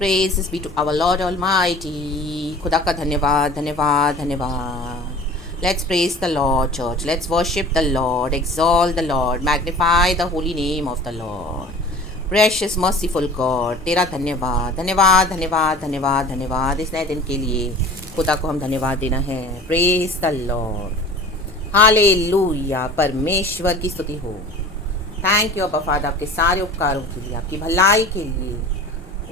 Praises be to our Lord Almighty. खुदा का धन्यवाद धन्यवाद धन्यवाद. Let's praise the Lord, church. Let's worship the Lord, exalt the Lord, magnify the holy name of the Lord. Precious, merciful God, तेरा धन्यवाद धन्यवाद धन्यवाद धन्यवाद धन्यवाद. इस नए दिन के लिए खुदा को हम धन्यवाद देना है. Praise the Lord. हालेलुया. परमेश्वर की स्तुति हो. थैंक यू अब्बा फादर, आपके सारे उपकारों के लिए, आपकी भलाई के लिए.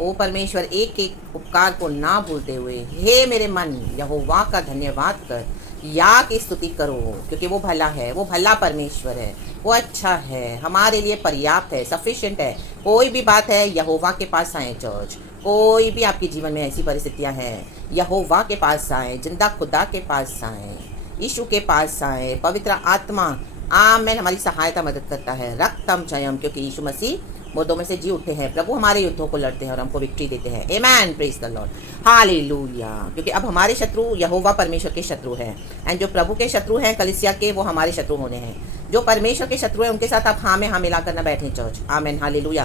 ओ परमेश्वर, एक एक उपकार को ना भूलते हुए, हे मेरे मन, यहोवा का धन्यवाद कर, या की स्तुति करो, क्योंकि वो भला है, वो भला परमेश्वर है, वो अच्छा है, हमारे लिए पर्याप्त है, सफिशिएंट है. कोई भी बात है, यहोवा के पास आए चर्च. कोई भी आपके जीवन में ऐसी परिस्थितियां हैं, यहोवा के पास आए, जिंदा खुदा के पास आए, यीशु के पास आए. पवित्र आत्मा आमेन हमारी सहायता मदद करता है. रक्तम जयम, क्योंकि यीशु मसीह मुर्दों में से जी उठे हैं. प्रभु हमारे युद्धों को लड़ते हैं और हमको विक्ट्री देते हैं. Amen. Praise the lord. Hallelujah. क्योंकि अब हमारे शत्रु यहोवा परमेश्वर के शत्रु हैं, एंड जो प्रभु के शत्रु हैं कलीसिया के, वो हमारे शत्रु होने हैं. जो परमेश्वर के शत्रु हैं उनके साथ आप हाँ में हाँ मिला करना बैठे चर्च. आमेन. हालेलुया.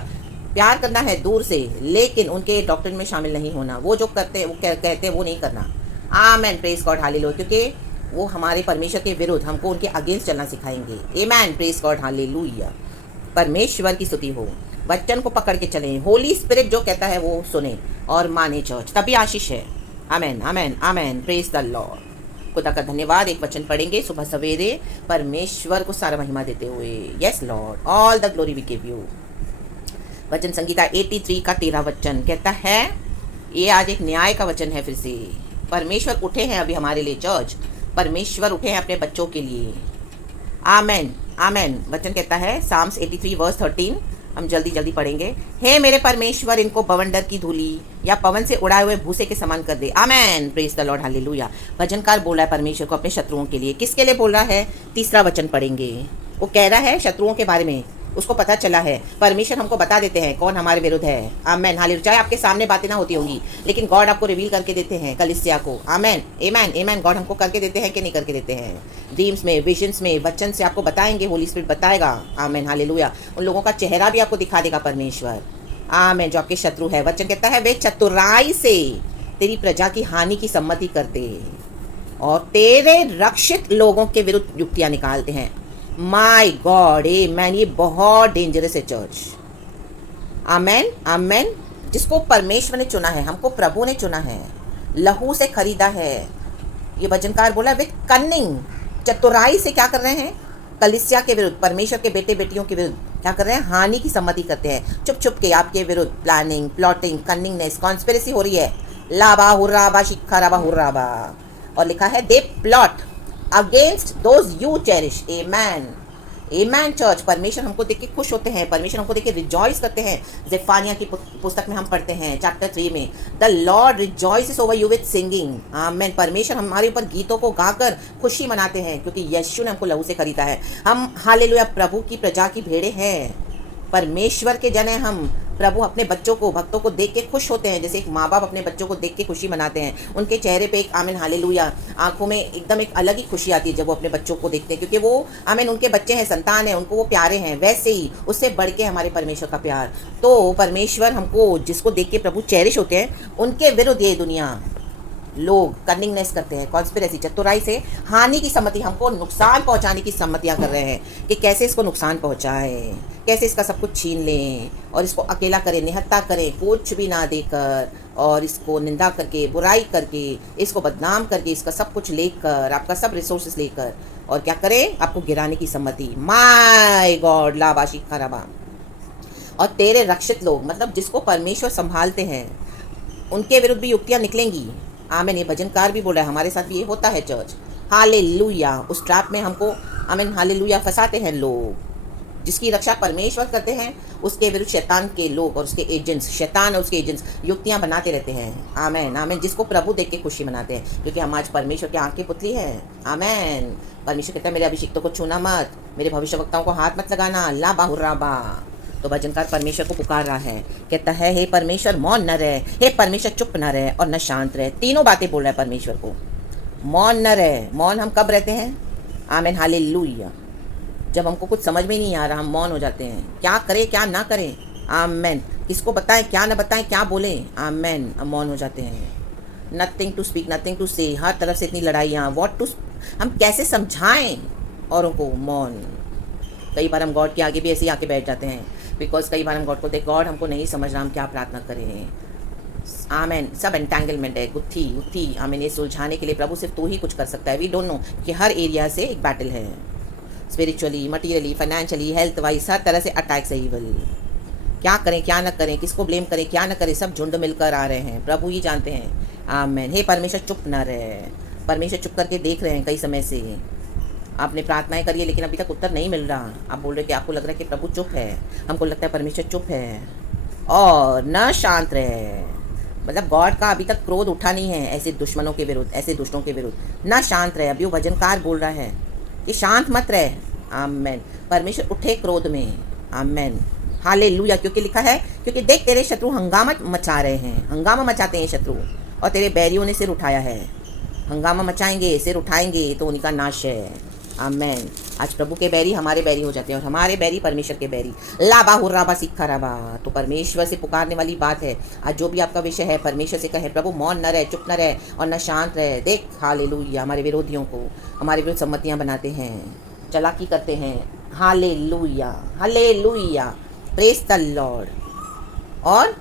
प्यार करना है दूर से, लेकिन उनके डॉक्ट्रिन में शामिल नहीं होना. वो जो करते हैं, वो कहते हैं, वो नहीं करना. आमेन. Praise God. हालेलुया. क्योंकि वो हमारे परमेश्वर के विरुद्ध हमको उनके अगेंस्ट चलना सिखाएंगे. आमेन. Praise God. हालेलुया. परमेश्वर की स्तुति हो. वचन को पकड़ के चलें. होली स्पिरिट जो कहता है वो सुने और माने चर्च, तभी आशीष है. Amen amen amen. Praise the lord. खुदा का धन्यवाद. एक वचन पढ़ेंगे सुबह सवेरे, परमेश्वर को सारा महिमा देते हुए. Yes Lord, all the glory we give you. वचन संगीता 83 का 13 वचन कहता है, ये आज एक न्याय का वचन है. फिर से परमेश्वर उठे हैं अभी हमारे लिए चर्च. परमेश्वर उठे हैं अपने बच्चों के लिए. आमेन आमेन. वचन कहता है साम्स 83 वर्स 13, हम जल्दी जल्दी पढ़ेंगे. हे मेरे परमेश्वर, इनको बवंडर की धूली या पवन से उड़ाए हुए भूसे के समान कर दे. Amen. Praise the lord. Hallelujah. भजनकार बोल रहा है परमेश्वर को अपने शत्रुओं के लिए. किसके लिए बोल रहा है? तीसरा वचन पढ़ेंगे. वो कह रहा है शत्रुओं के बारे में. उसको पता चला है, परमेश्वर हमको बता देते हैं कौन हमारे विरुद्ध है. आमेन. हालेलुया. चाहे आपके सामने बातें ना होती होंगी, लेकिन गॉड आपको रिवील करके देते हैं कलीसिया को. आमेन आमेन आमेन. गॉड हमको करके देते हैं कि नहीं करके देते हैं. ड्रीम्स में, विजन्स में, वचन से आपको बताएंगे. होली स्पिरिट बताएगा. आमेन. हालेलुया. उन लोगों का चेहरा भी आपको दिखा देगा परमेश्वर. आमेन. जो आपके शत्रु है, वचन कहता है वे चतुराई से तेरी प्रजा की हानि की सम्मति करते और तेरे रक्षित लोगों के विरुद्ध युक्तियां निकालते हैं. माई गॉड. आमेन. ये बहुत डेंजरस है चर्च. आमेन आमेन. जिसको परमेश्वर ने चुना है, हमको प्रभु ने चुना है, लहू से खरीदा है. ये वचनकार बोला विद कन्निंग, चतुराई से क्या कर रहे हैं? कलीसिया के विरुद्ध, परमेश्वर के बेटे बेटियों के विरुद्ध क्या कर रहे हैं? हानि की सम्मति करते हैं. चुप चुप के आपके विरुद्ध प्लानिंग, प्लॉटिंग, कन्निंगनेस, कॉन्स्पिरेसी हो रही है. लाबा हुर्राबा शिखराबा हुर्राबा. और लिखा है they plot against those you cherish. Amen amen. Church, परमेश्वर हमको देख के खुश होते हैं. परमेश्वर हमको देख के रिजॉइस करते हैं. जेफानिया की पुस्तक में हम पढ़ते हैं चैप्टर 3 में, the lord rejoices over you with singing. Amen. परमेश्वर हमारे ऊपर गीतों को गाकर खुशी मनाते हैं, क्योंकि यीशु ने हमको लहू से खरीदा है. हम हालेलुया प्रभु की प्रजा की भेड़ें हैं, परमेश्वर के जन हैं हम. प्रभु अपने बच्चों को, भक्तों को देख के खुश होते हैं, जैसे एक माँ बाप अपने बच्चों को देख के खुशी मनाते हैं. उनके चेहरे पे एक आमीन हालेलुया, आंखों में एकदम एक अलग ही खुशी आती है जब वो अपने बच्चों को देखते हैं, क्योंकि वो आमीन उनके बच्चे हैं, संतान है, उनको वो प्यारे हैं. वैसे ही उससे बढ़ के हमारे परमेश्वर का प्यार. तो परमेश्वर हमको, जिसको देख के प्रभु चेरिश होते हैं, उनके विरुद्ध ये दुनिया लोग कन्निंगनेस करते हैं, कॉन्स्पिरेसी, चतुराई से हानि की सम्मति, हमको नुकसान पहुंचाने की सम्मतियां कर रहे हैं कि कैसे इसको नुकसान पहुंचाए, कैसे इसका सब कुछ छीन लें और इसको अकेला करें, निहत्ता करें, कुछ भी ना देकर, और इसको निंदा करके, बुराई करके, इसको बदनाम करके, इसका सब कुछ लेकर, आपका सब रिसोर्सेस लेकर, और क्या करें? आपको गिराने की सम्मति. My God. लाबाशी खराबा. और तेरे रक्षित लोग, मतलब जिसको परमेश्वर संभालते हैं, उनके विरुद्ध भी युक्तियां निकलेंगी. आमीन. ये भजनकार भी बोल रहा है, हमारे साथ भी ये होता है चर्च. हालेलुया. उस ट्रैप में हमको आमीन हालेलुया फंसाते हैं लोग. जिसकी रक्षा परमेश्वर करते हैं, उसके विरुद्ध शैतान के लोग और उसके एजेंट्स, शैतान और उसके एजेंट्स युक्तियां बनाते रहते हैं. आमीन आमीन. जिसको प्रभु देख के खुशी मनाते हैं, क्योंकि हम आज परमेश्वर के आंख की पुतली हैं. आमीन. परमेश्वर कहता है मेरे अभिषिक्तों को छूना मत, मेरे भविष्यवक्ताओं को हाथ मत लगाना. ला बाहुर्राबा. तो भजनकार परमेश्वर को पुकार रहा है, कहता है हे परमेश्वर मौन न रहे, हे परमेश्वर चुप न रहे और न शांत रहे. तीनों बातें बोल रहा है परमेश्वर को. मौन न रहे. मौन हम कब रहते हैं? आमीन हालेलुया. जब हमको कुछ समझ में नहीं आ रहा, हम मौन हो जाते हैं. क्या करें क्या ना करें. आमेन। किसको बताएं, क्या ना बताएं, क्या बोलें, आमेन। हम मौन हो जाते हैं। Nothing to speak, nothing to say. हर तरफ से इतनी लड़ाइयाँ, व्हाट टू, हम कैसे समझाएं औरों को, मौन। कई बार हम गॉड के आगे भी ऐसे ही आके बैठ जाते हैं, बिकॉज कई बार हम गॉड को देख, गॉड हमको नहीं समझ रहा, हम क्या प्रार्थना करें। आमेन। सब एंटेंगलमेंट है, गुत्थी गुत्थी। आमेन। ये सुलझाने के लिए प्रभु सिर्फ तू ही कुछ कर सकता है। वी डोंट नो कि हर एरिया से एक बैटल है, spiritually, materially, financially, health wise, हर तरह से अटैक्स है इविल। क्या करें, क्या ना करें, किसको ब्लेम करें, क्या ना करें, सब झुंड मिलकर आ रहे हैं, प्रभु ही जानते हैं। आमेन। हे परमेश्वर चुप ना रहे। परमेश्वर चुप करके देख रहे हैं कई समय से। आपने प्रार्थनाएं करी है लेकिन अभी तक उत्तर नहीं मिल रहा। आप बोल रहे कि आपको लग रहा है कि प्रभु चुप है, हमको लगता है परमेश्वर चुप है और न शांत रहे। मतलब गॉड का अभी तक क्रोध उठा नहीं है ऐसे दुश्मनों के विरुद्ध, ऐसे दुष्टों के विरुद्ध। न शांत रहे। अभी वो भजनकार बोल रहा है कि शांत मत रहे। आमेन। परमेश्वर उठे क्रोध में। आमेन। हालेलुया। क्योंकि लिखा है, क्योंकि देख तेरे शत्रु हंगामा मचा रहे हैं, हंगामा मचाते हैं शत्रु, और तेरे बैरियों ने सिर उठाया है। हंगामा मचाएंगे, सिर उठाएंगे तो उनका नाश है। आमेन। आज प्रभु के बैरी हमारे बैरी हो जाते हैं और हमारे बैरी परमेश्वर के बैरी। लाबा हुर्राबा सिक्खा राबा। तो परमेश्वर से पुकारने वाली बात है। आज जो भी आपका विषय है, परमेश्वर से कहे, प्रभु मौन न रहे, चुप न रहे और न शांत रहे। देख हालेलुया, हमारे विरोधियों को, हमारे विरुद्ध सम्मतियाँ बनाते हैं, चालाकी करते हैं। Hallelujah, hallelujah, praise the Lord. और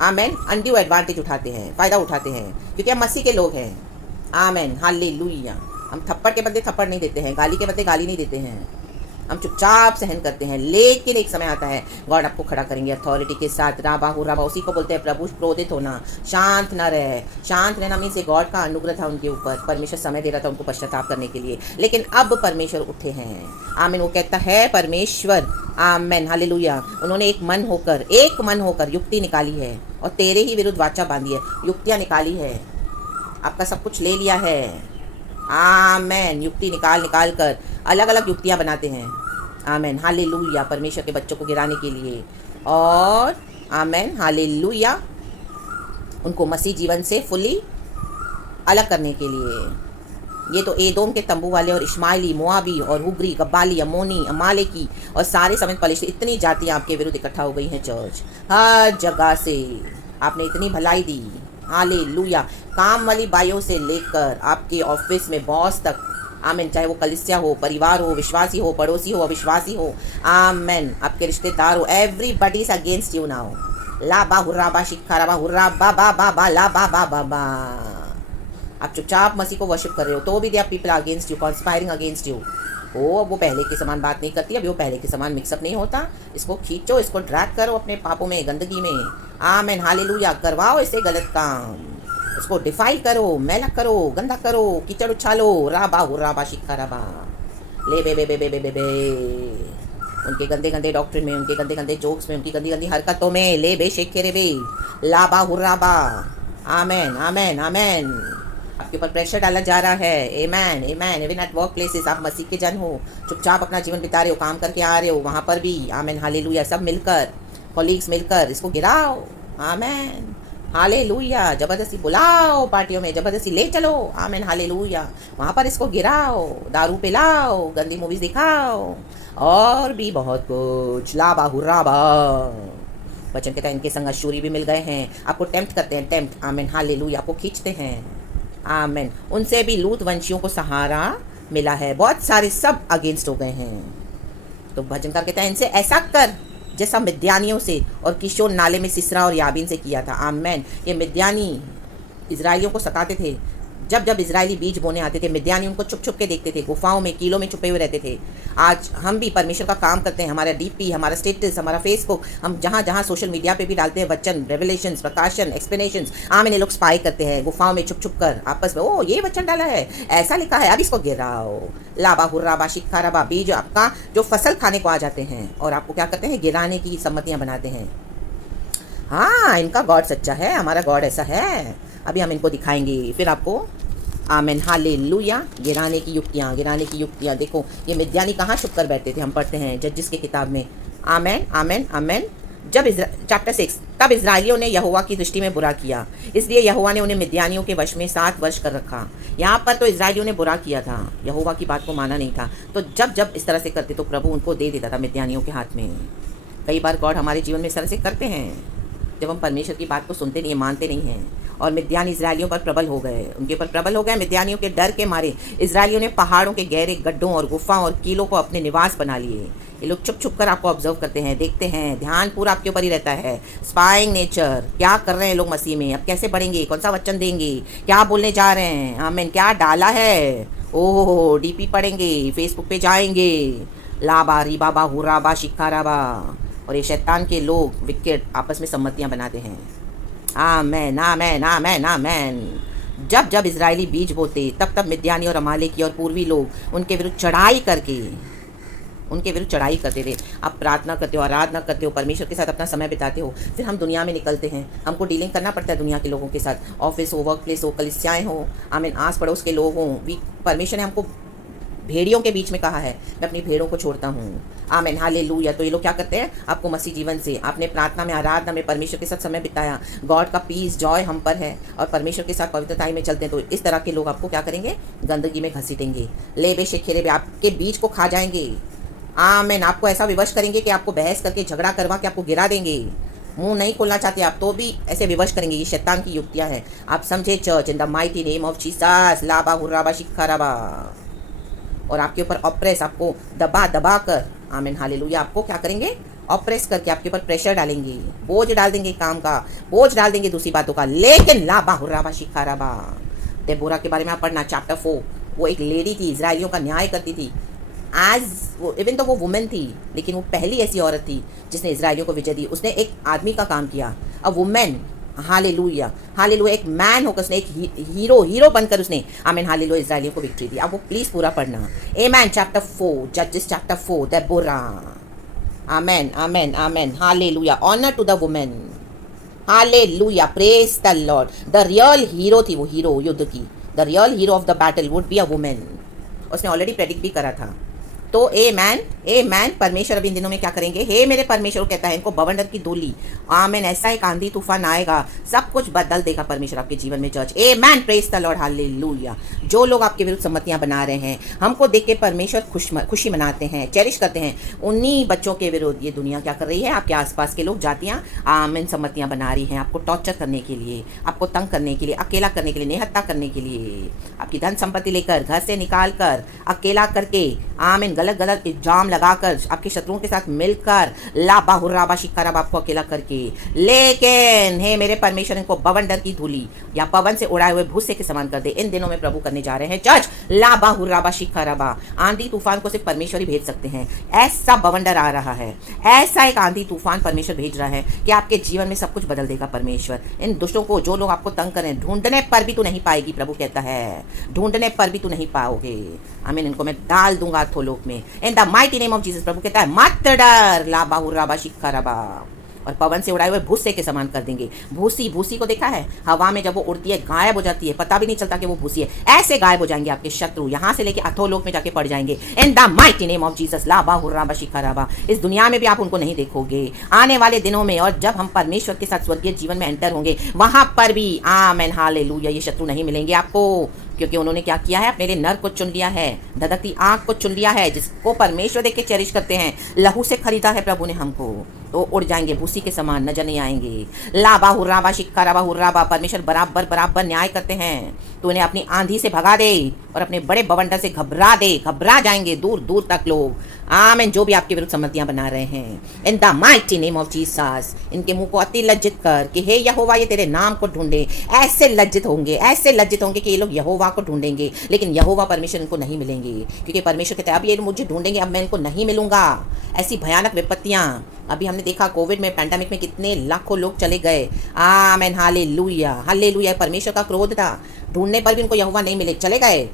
आमेन, अनड्यू एडवांटेज उठाते हैं, फ़ायदा उठाते हैं, क्योंकि हम मसीह के लोग हैं। आमेन। हालेलुया। हम थप्पड़ के बदले थप्पड़ नहीं देते हैं, गाली के बदले गाली नहीं देते हैं, हम चुपचाप सहन करते हैं। लेकिन एक समय आता है गॉड आपको खड़ा करेंगे अथॉरिटी के साथ। राबा हो राबा, उसी को बोलते हैं प्रभु क्रोधित होना, शांत ना रहे। शांत रहना मीन्स गॉड का अनुग्रह था उनके ऊपर, परमेश्वर समय दे रहा था उनको पश्चाताप करने के लिए। लेकिन अब परमेश्वर उठे हैं। आमीन। वो कहता है परमेश्वर, आमेन, हालेलुया, उन्होंने एक मन होकर युक्ति निकाली है और तेरे ही विरुद्ध वाचा बांधी है। युक्तियाँ निकाली है, आपका सब कुछ ले लिया है। आमेन। युक्ति निकाल कर अलग अलग युक्तियाँ बनाते हैं। आमेन। हालेलुया। परमेश्वर के बच्चों को गिराने के लिए, और आमेन, हालेलुया, उनको मसीह जीवन से फुली अलग करने के लिए। ये तो एदोम के तंबू वाले और इश्माइली, मोआबी और हुग्री, गब्बाली, अमोनी, अमालेकी और सारे समेत पलिश्ती, इतनी जातियाँ आपके विरुद्ध इकट्ठा हो गई हैं। चर्च हर जगह से आपने इतनी भलाई दी। हालेलुया। काम वाली बाइयों से लेकर आपके ऑफिस में बॉस तक, आमेन, चाहे वो कलिसिया हो, परिवार हो, विश्वासी हो, पड़ोसी हो, अविश्वासी हो, आमेन, आपके रिश्तेदार हो, everybody is against you now. ला बा हुर्रा बा शिखा बा हुर्रा बा बा बा बा ला बा बा बा बा। आप चुपचाप मसीह को वर्शिप कर रहे हो तो भी they are people against you, conspiring against you. वो पहले के समान बात नहीं करती, अभी वो पहले के समान मिक्सअप नहीं होता। इसको खींचो, इसको ड्रैग करो अपने पापों में, गंदगी में। आमेन। हालेलुया। करवाओ इससे गलत काम, उसको डिफाइल करो, मैला करो, गंदा करो, कीचड़ उछालो। राबा हो राबा शिखा राबा। ले बे बे बे बे बे बे बे। उनके गंदे गंदे डॉक्टर में, उनके गंदे गंदे जोक्स में, उनकी गंदी गंदी हरकतों में, ले बे शेखे रे बे। लाबा हो राबा। आमेन, आमेन, आमेन। आपके ऊपर प्रेशर डाला जा रहा है। Amen, amen. Even at work places आप मसीह के जन हो, चुपचाप अपना जीवन बिता रहे हो, काम करके आ रहे हो, वहाँ पर भी आमेन, हालेलुया, सब मिलकर, कॉलीग्स मिलकर इसको गिराओ। आमेन, हालेलुया। जबरदस्ती बुलाओ पार्टियों में, जबरदस्ती ले चलो। आमेन, हालेलुया। वहाँ पर इसको गिराओ, दारू पिलाओ, गंदी मूवीज दिखाओ और भी बहुत कुछ। लाबा हुर्राबा। वचन कहता है इनके संग अशूरी भी मिल गए हैं, आपको टेम्प्ट करते हैं, टेम्प्ट। आमेन, हालेलुया, आपको खींचते हैं। आमेन। उनसे भी लूत वंशियों को सहारा मिला है, बहुत सारे सब अगेंस्ट हो गए हैं। तो भजनकार कहता है इनसे ऐसा कर जैसा मिद्यानियों से और किशोर नाले में सिसरा और याबीन से किया था। आमेन। ये मिद्यानी इजराइलियों को सताते थे। जब जब इजरायली बीज बोने आते थे, मिद्यानी उनको छुप छुप के देखते थे, गुफाओं में, कीलों में छुपे हुए रहते थे। आज हम भी परमेश्वर का काम करते हैं। हमारा डीपी, हमारा स्टेटस, हमारा फेसबुक, हम जहाँ जहाँ सोशल मीडिया पे भी डालते हैं वचन, रेवलेशंस, प्रकाशन, एक्सप्लेनेशंस। आमेन। ये लोग स्पाई करते हैं गुफाओं में छुप छुप कर, आपस में, ओ ये वचन डाला है, ऐसा लिखा है, अब इसको गिराओ। लाबा हुर्राबा शिखा रबा। बीज आपका जो फसल खाने को आ जाते हैं और आपको क्या करते हैं, गिराने की सम्मतियाँ बनाते हैं। हाँ, इनका गॉड सच्चा है, हमारा गॉड ऐसा है। अभी हम इनको दिखाएंगे फिर आपको। आमेन, हालेलुया। गिराने की युक्तियाँ, गिराने की युक्तियाँ। देखो ये मिद्यानी कहाँ छुप कर बैठते थे, हम पढ़ते हैं जजिस की किताब में। आमेन, आमेन, आमेन। जब चैप्टर 6, तब इजराइलियों ने यहोवा की दृष्टि में बुरा किया, इसलिए यहोवा ने उन्हें मिद्यानियों के वश में 7 वर्ष कर रखा। यहाँ पर तो इजराइलियों ने बुरा किया था, यहोवा की बात को माना नहीं था। तो जब जब इस तरह से करते तो प्रभु उनको दे देता था मिद्यानियों के हाथ में। कई बार गॉड हमारे जीवन में इस तरह से करते हैं जब हम परमेश्वर की बात को सुनते नहीं, मानते नहीं हैं। और मिद्यान इजरायलियों पर प्रबल हो गए, उनके ऊपर प्रबल हो गए। मिद्यानियों के डर के मारे इजरायलियों ने पहाड़ों के गहरे गड्ढों और गुफाओं और कीलों को अपने निवास बना लिए। ये लोग छुप छुप कर आपको ऑब्जर्व करते हैं, देखते हैं, ध्यान पूरा आपके ऊपर ही रहता है। स्पाइंग नेचर, क्या कर रहे हैं लोग मसीह में, अब कैसे बढ़ेंगे, कौन सा वचन देंगे, क्या बोलने जा रहे हैं, आमीन, क्या डाला है, ओहो, डीपी पढ़ेंगे, फेसबुक पे जाएंगे, लाबा री बाबा हुराबा शिखाराबा। और ये शैतान के लोग विकेट आपस में सम्मतियाँ बनाते हैं। आमेन आमेन आमेन आमेन। जब जब इजरायली बीज बोते तब तब मिद्यानी और अमालेकी और पूर्वी लोग उनके विरुद्ध चढ़ाई करते थे। आप प्रार्थना करते हो, आराधना करते हो, परमेश्वर के साथ अपना समय बिताते हो, फिर हम दुनिया में निकलते हैं, हमको डीलिंग करना पड़ता है दुनिया के लोगों के साथ, ऑफिस हो, वर्क प्लेस हो, कलिसियाएँ हो, आमीन, आस पड़ोस के लोग हों। परमेश्वर ने हमको भेड़ियों के बीच में कहा है, मैं अपनी भेड़ों को छोड़ता हूँ, आमीन, हालेलुया। तो ये लोग क्या करते हैं, आपको मसीह जीवन से, आपने प्रार्थना में, आराधना में, परमेश्वर के साथ समय बिताया, गॉड का पीस, जॉय हम पर है और परमेश्वर के साथ पवित्रता में चलते हैं, तो इस तरह के लोग आपको क्या करेंगे, गंदगी में घसीटेंगे, लेबे शेखेरे बे, आपके बीज को खा जाएंगे। आमीन, आपको ऐसा विवश करेंगे कि आपको बहस करके, झगड़ा करवा के आपको गिरा देंगे। मुंह नहीं खोलना चाहते आप तो भी ऐसे विवश करेंगे। ये शैतान की युक्तियाँ हैं, आप समझे church, in the mighty name of Jesus, लाबा हुर्राबा शिखाराबा। और आपके ऊपर ऑप्रेस, आपको दबा दबा कर, आमीन, हालेलुया, आपको क्या करेंगे, ऑप्रेस करके आपके ऊपर प्रेशर डालेंगे, बोझ डाल देंगे, काम का बोझ डाल देंगे, दूसरी बातों का। लेकिन लाबा हुर्राबा शिखाराबा। देबोरा के बारे में आप पढ़ना, चैप्टर 4। वो एक लेडी थी, इजरायलियों का न्याय करती थी। एज वो, इवन तो वो वुमेन थी, लेकिन वो पहली ऐसी औरत थी जिसने इजरायलियों को विजय दी। उसने एक आदमी का काम किया, अ वुमेन, हालेलुया हालेलुया, एक मैन होकर उसने, एक हीरो बनकर उसने, आमीन, हालेलुया, इजरायलियों को विक्ट्री दी। अब वो प्लीज पूरा पढ़ना, आमेन, चैप्टर 4, जजेस chapter 4, Deborah, amen amen amen, hallelujah, honour to the women, hallelujah, praise the Lord. The real hero थी वो, हीरो युद्ध की, the real hero of the battle would be a women. उसने ऑलरेडी प्रेडिक्ट भी करा था। तो ए मैन, परमेश्वर अभी इन दिनों में क्या करेंगे, हे मेरे परमेश्वर कहता है, इनको बवंडर की धूली, आमीन, ऐसा एक आंधी तूफान आएगा, सब कुछ बदल देगा परमेश्वर आपके जीवन में church. A man, praise the lord, hallelujah. जो लोग आपके विरुद्ध सम्मतियां बना रहे हैं, हमको देख के परमेश्वर खुशी मनाते हैं, चेरिश करते हैं, उन्हीं बच्चों के विरुद्ध ये दुनिया क्या कर रही है, आपके आसपास के लोग, जातियाँ, आमीन, सम्मतियां बना रही हैं, आपको टॉर्चर करने के लिए, आपको तंग करने के लिए, अकेला करने के लिए, निहत्ता करने के लिए, आपकी धन संपत्ति लेकर, घर से निकाल कर, अकेला करके, आमीन, गलत गलत इल्जाम लगाकर, आपके शत्रुओं के साथ मिलकर, लाबा हुर्राबा शिखाराबा, आपको अकेला करके। लेकिन हे मेरे परमेश्वर, इनको बवंडर की धूली या पवन से उड़ाए हुए भूसे के समान कर दे। इन दिनों में प्रभु करने जा रहे हैं चर्च, लाबा हुर्राबा शिखाराबा। आंधी तूफान को सिर्फ परमेश्वर ही भेज सकते हैं। ऐसा बवंडर आ रहा है, ऐसा एक आंधी तूफान परमेश्वर भेज रहा है कि आपके जीवन में सब कुछ बदल देगा परमेश्वर। इन दुष्टों को, जो लोग आपको तंग करें, ढूंढने पर भी तू नहीं पाएगी, प्रभु कहता है, ढूंढने पर भी तू नहीं पाओगे। आमीन, इनको मैं डाल दूंगा थोलोक में, in the mighty name of Jesus. प्रभु कहता है, मत डर, लाबा हुर्राबा शिखाराबा। और पवन से उड़ाए हुए भूसे के समान कर देंगे। भूसी को देखा है, हवा में जब वो उड़ती है, गायब हो जाती है, पता भी नहीं चलता कि वो भूसी है। ऐसे गायब हो जाएंगे आपके शत्रु, यहाँ से लेके अधोलोक में जाके पड़ जाएंगे। इन the mighty name of Jesus, लाबा हुर्राबा शिखाराबा। इस दुनिया में भी आप उनको नहीं देखोगे। आने वाले दिनों में, और जब हम परमेश्वर के साथ स्वर्गीय जीवन में एंटर होंगे, वहां पर भी, आमेन, हालेलुया, ये शत्रु नहीं मिलेंगे आपको, क्योंकि उन्होंने क्या किया है, अपने लिए नर को चुन लिया है, धधकती आंख को चुन लिया है, जिसको परमेश्वर देख के चेरिश करते हैं। लहू से खरीदा है प्रभु ने हमको, तो उड़ जाएंगे, भूसी के समान नजर नहीं आएंगे। लाबा हुर्राबा शिखाराबा हुर्राबा। परमेश्वर बराबर न्याय करते हैं, तो उन्हें अपनी आंधी से भगा दे और अपने बड़े बवंडर से घबरा जाएंगे दूर दूर तक लोग। आमीन, जो भी आपके विरुद्ध सम्मतियां बना रहे हैं, इन the mighty name of Jesus, इनके मुंह को अति लज्जित कर कि हे यहोवा, ये तेरे नाम को ढूंढे। ऐसे लज्जित होंगे कि ये लोग यहोवा को ढूंढेंगे, लेकिन यहोवा परमेश्वर इनको नहीं मिलेंगे, क्योंकि परमेश्वर कहते हैं, अब ये मुझे ढूंढेंगे, अब मैं इनको नहीं मिलूंगा। ऐसी भयानक विपत्तियां अभी हमने देखा, कोविड में, पैंडेमिक में कितने लाखों लोग चले गए। आमीन, हालेलुया हालेलुया। परमेश्वर का क्रोध था, ढूंढने पर भी इनको यहोवा नहीं मिले, चले गए।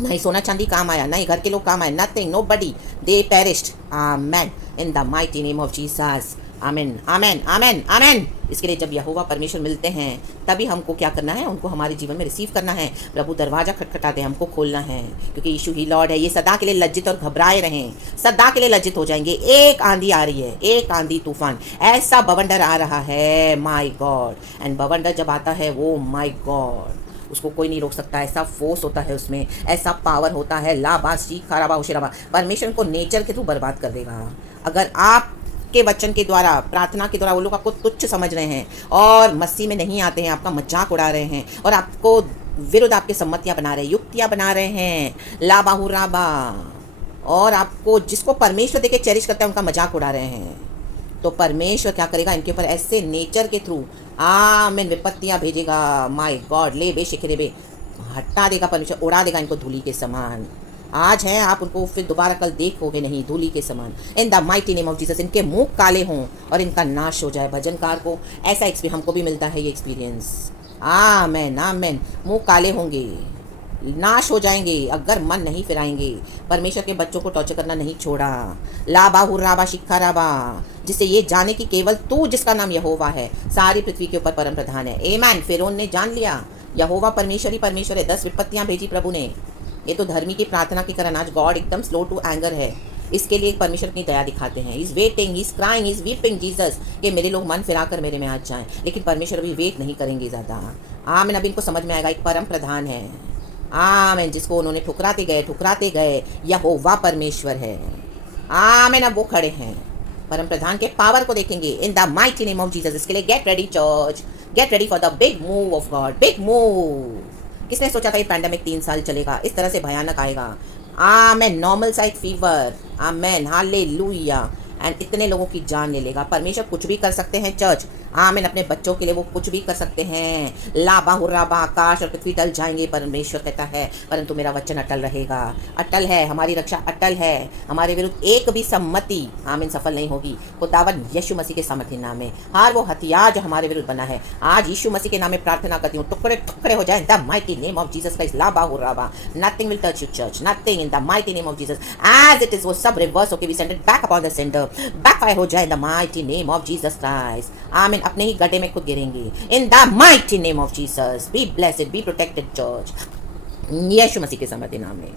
नहीं सोना चांदी काम आया, नहीं घर के लोग काम आए, nothing, nobody, they perished. Amen, in the mighty name of Jesus. आमीन आमीन आमीन आमीन। इसके लिए जब यहोवा परमेश्वर मिलते हैं, तभी हमको क्या करना है, उनको हमारे जीवन में रिसीव करना है। प्रभु दरवाजा खटखटाते हैं, हमको खोलना है, क्योंकि यीशु ही लॉर्ड है। ये सदा के लिए लज्जित और घबराए रहें, सदा के लिए लज्जित हो जाएंगे। एक आंधी आ रही है, एक आंधी तूफान, ऐसा बवंडर आ रहा है, माय गॉड। एंड बवंडर जब आता है, वो माय गॉड, उसको कोई नहीं रोक सकता। ऐसा फोर्स होता है उसमें, ऐसा पावर होता है, लाबा शिखाराबा हुशिराबा। परमेश्वर को नेचर के थ्रू बर्बाद कर देगा। अगर आप के वचन के द्वारा, प्रार्थना के द्वारा वो लोग आपको तुच्छ समझ रहे हैं और मसीह में नहीं आते हैं, आपका मजाक उड़ा रहे हैं और आपको विरुद्ध आपके सम्मतियाँ बना रहे हैं, युक्तियाँ बना रहे हैं, लाबाहु राबा, और आपको जिसको परमेश्वर देके चेरिश करता है उनका मजाक उड़ा रहे हैं। तो परमेश्वर क्या करेगा, इनके ऊपर ऐसे नेचर के थ्रू आमीन विपत्तियाँ भेजेगा। माय गॉड, ले बे शिखरे बे, हटा देगा परमेश्वर, उड़ा देगा इनको धूली के समान। आज हैं आप, उनको फिर दोबारा कल देखोगे नहीं, धूली के समान। इन the mighty name of Jesus, इनके मुंह काले हों और इनका नाश हो जाए। भजनकार को ऐसा एक्सपीरियंस, हमको भी मिलता है ये एक्सपीरियंस। आमेन आमेन, मुंह काले होंगे, नाश हो जाएंगे अगर मन नहीं फिराएंगे। परमेश्वर के बच्चों को टॉर्चर करना नहीं छोड़ा। लाबा हुर्राबा शिखा राबा, जिससे ये जाने की केवल तू जिसका नाम यहोवा है सारी पृथ्वी के ऊपर परम प्रधान है। आमेन। फिरौन ने जान लिया यहोवा परमेश्वर ही परमेश्वर है। 10 विपत्तियां भेजी प्रभु ने। ये तो धर्मी की प्रार्थना के कारण आज गॉड एकदम स्लो टू एंगर है। इसके लिए परमेश्वर अपनी दया दिखाते हैं। Is waiting, is crying, is weeping Jesus कि मेरे लोग मन फिराकर मेरे में आ जाएं। लेकिन परमेश्वर अभी वेट नहीं करेंगे ज़्यादा। आमीन। अभी इनको समझ में आएगा एक परम प्रधान है। आमीन। जिसको उन्होंने ठुकराते गए यहोवा परमेश्वर है। आमीन। अब वो खड़े हैं, परम प्रधान के पावर को देखेंगे इन the mighty name of Jesus. इसके लिए get ready church, get ready for the big move of God, big move. किसने सोचा था ये पैंडेमिक 3 साल चलेगा, इस तरह से भयानक आएगा। Amen. Normal side fever, amen, hallelujah. And इतने लोगों की जान ले लेगा। परमेश्वर कुछ भी कर सकते हैं चर्च। आमीन। अपने बच्चों के लिए वो कुछ भी कर सकते हैं। लाबा हुर्राबा, आकाश और पृथ्वी टल जाएंगे, परमेश्वर कहता है, परंतु मेरा वचन अटल रहेगा। अटल है, हमारी रक्षा अटल है। हमारे विरुद्ध एक भी सम्मति आमीन सफल नहीं होगी। खुदावन यीशु मसीह के सामर्थ्य नाम में हर वो हथियार जो हमारे विरुद्ध बना है, आज यीशु मसीह के नाम में प्रार्थना करती हूँ, टुकड़े टुकड़े हो जाए। The mighty name of Jesus Christ. लाबा हुर्राबा, nothing will touch you church, nothing in the mighty name of Jesus. As it is, वो सब रिवर्स होके we send it back upon the sender, backfire हो जाए in the mighty name of Jesus Christ. आमीन। अपने ही गड्ढे में खुद गिरेंगे in the mighty name of Jesus. Be blessed, be protected church, यीशु मसीह के सामर्थ्य नाम में।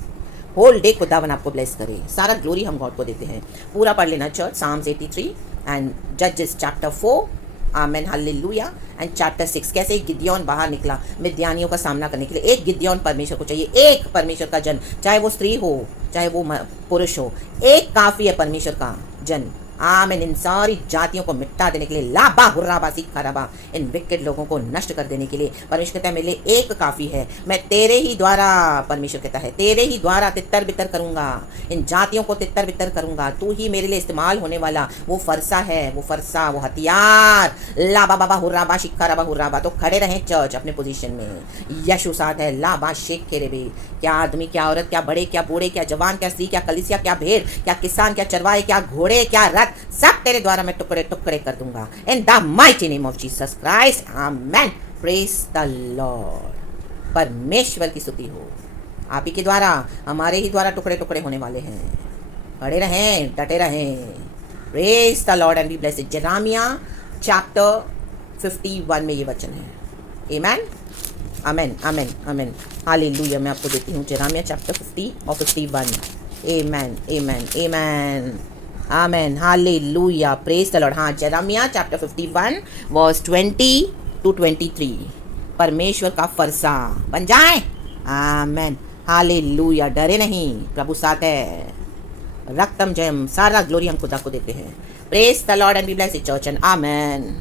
होल डे खुदावन आपको ब्लेस करे। सारा ग्लोरी हम गॉड को देते हैं। पूरा पढ़ लेना चर्च, साम्स 83 एंड जजेस chapter 4, amen, hallelujah, and chapter 6। कैसे एक गिदियोन बाहर निकला मिद्यानियों का सामना करने के लिए। एक गिदियोन परमेश्वर को चाहिए, एक परमेश्वर का जन, चाहे वो स्त्री हो चाहे वो पुरुष हो, एक काफ़ी है परमेश्वर का जन। आमीन। इन सारी जातियों को मिटा देने के लिए, लाबा हुर्राबा सिखराबा, इन विकेट लोगों को नष्ट कर देने के लिए परमेश्वर कहता है मेरे लिए एक काफ़ी है। मैं तेरे ही द्वारा, परमेश्वर कहता है, तेरे ही द्वारा तितर बितर करूँगा, इन जातियों को तितर बितर करूँगा। तू ही मेरे लिए इस्तेमाल होने वाला वो फरसा है, वो फरसा, वो हथियार। लाबा बाबा हुर्राबा शिखराबा हुर्राबा। तो खड़े रहें चर्च अपने पोजीशन में। यीशु साथ है। लाबा शेख खेरे बे। क्या आदमी, क्या औरत, क्या बड़े, क्या बूढ़े, क्या जवान, क्या स्त्री, क्या कलिसिया, क्या भेड़, क्या किसान, क्या चरवाहे, क्या घोड़े, क्या रथ, सब तेरे द्वारा मैं टुकड़े टुकड़े कर दूंगा इन the mighty name of Jesus Christ. Amen. Praise the Lord. परमेश्वर की स्तुति हो। आप ही के द्वारा, हमारे ही द्वारा टुकड़े टुकड़े होने वाले हैं। खड़े रहें, डटे रहें। Praise the Lord and be blessed. Jeremiah chapter 51 में ये वचन है। Amen amen amen amen, hallelujah. मैं आपको देती हूँ जेरेमिया चैप्टर 50 और 51। आमेन amen amen amen, hallelujah, praise the Lord. हाँ, जेरेमिया चैप्टर 51 वर्स 20 to 23। परमेश्वर का फरसा बन जाए। आमेन, हालेलुया। डरे नहीं, प्रभु साथ है। रक्तम जयम, सारा ग्लोरी हम खुदा को देते हैं। Praise the Lord and be blessed church and amen.